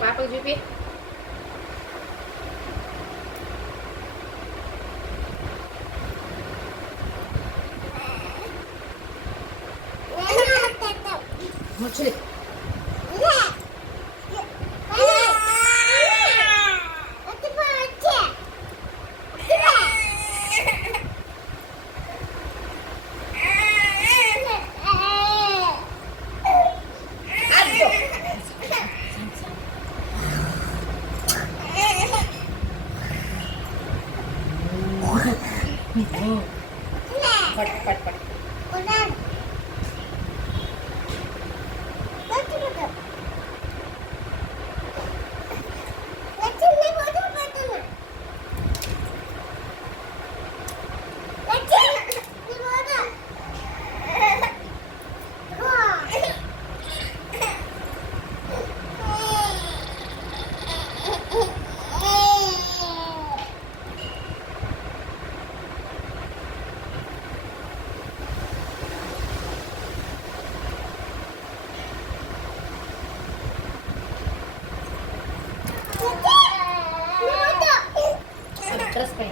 బాబు చూపి ముచ్చులి పట్టు పట్టు పట్టు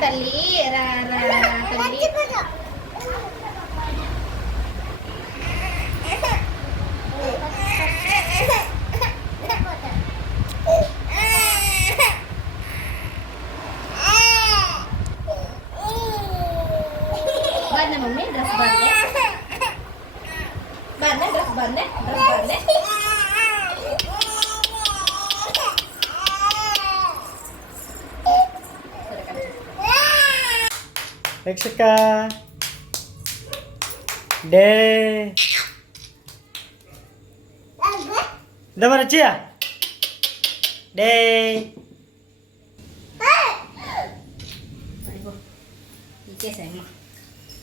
తల్లి రా రా రా తల్లి బాగుందా మమ్మీ డ్రెస్ బాగుందా బాగుందా డ్రెస్ బాగుందా డ్రెస్ బాగుందా Rakshika డే. ఇదమ్మా రచ్చియా డే. ఇచ్చేసాయమ్మా.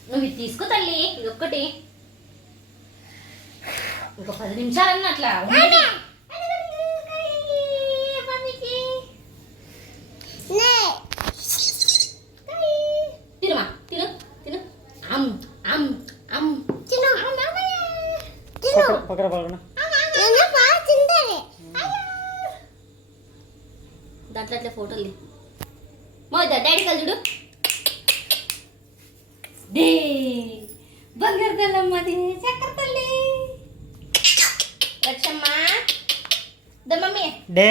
నువ్వు ఇది తీసుకో తల్లి ఇది ఒక్కటి. ఇంకో పది నిమిషాలన్నట్లా పక్కన పక్కన దాంట్లో అట్లా ఫోటోలు మోదా డాడీ కలు చూడు. డే. బంగారు తల్లమ్మది చక్కర తల్లి. Lakshamma the mummy. డే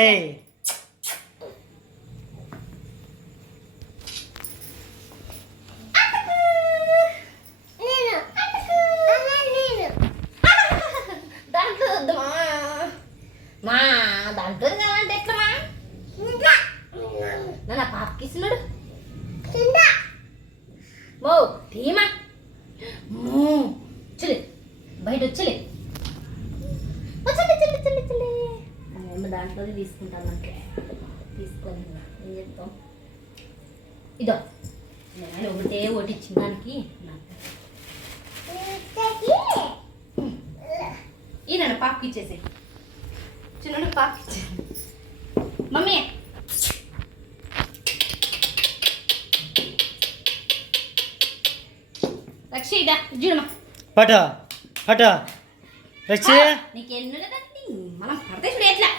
దాంట్లో వద్దమ్మా మా దాంట్లో కావాలంటే ఎట్లమా నా పాపకి ఇస్తున్నాడు. మో తీమా చలి. బయట వచ్చలే దాంట్లోనే తీసుకుంటాను అంటే తీసుకొని ఏం చెప్తాం ఇదో. నేను ఒకటే ఒకటి ఇచ్చిన దానికి పాపకి ఇచ్చేసి రక్షి ఇదా చూడమ్మా పట పట రక్షి నీకెన్ను కదండి మనం పడితే చూడు ఎట్లా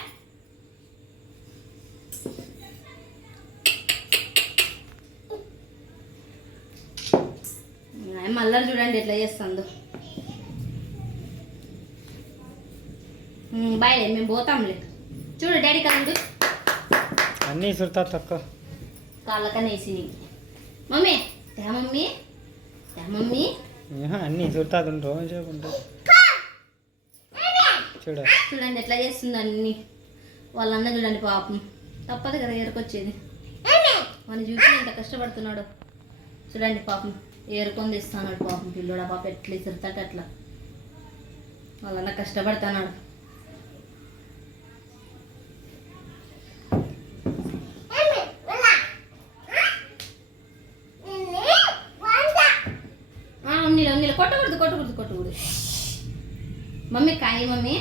మళ్ళీ చూడండి ఎట్లా చేస్తుందో బాయ్ మేము పోతాంలే చూడు డాడీ కదండు అన్నీ సుడతా తక్కువ కాళ్ళకన్నా వేసి నీకు మమ్మీ తే మమ్మీ మమ్మీ? ఏహ, అన్నీ సుడతా రోజు ఉంటుంది చూడ. చూడండి ఎట్లా చేస్తుంది అన్ని. వాళ్ళన్న చూడండి పాపం. తప్పదు కదా ఏరుకొచ్చేది. మన చూసి ఎంత కష్టపడుతున్నాడు. చూడండి పాపం ఏరుకొని తెస్తున్నాడు పాపం. పిల్లోడు ఆ పాప ఎట్లా ఇసురుతాడు అట్లా. వాళ్ళన్న కష్టపడుతున్నాడు కొట్టకూడదు కొట్టకూడదు కొట్టకూడదు మమ్మీ కాయి మమ్మీ.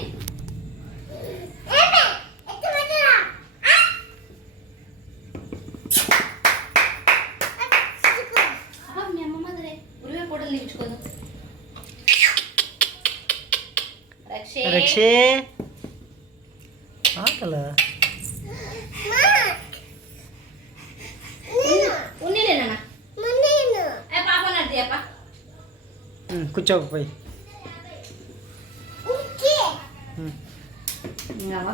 అబ్బా, మీ అమ్మ మదరే. ఉరివే పొడలు నిలుచుకోదు. రక్షే. రక్షే. ఆకలా ఉన్నిలేనా ఏ పాప నడిది అప్ప కూర్చోకపోయి అమ్మ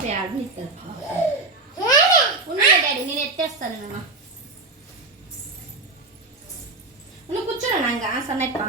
నేను ఎత్తేస్తాను అమ్మ నువ్వు కూర్చోరా సన్నప్ప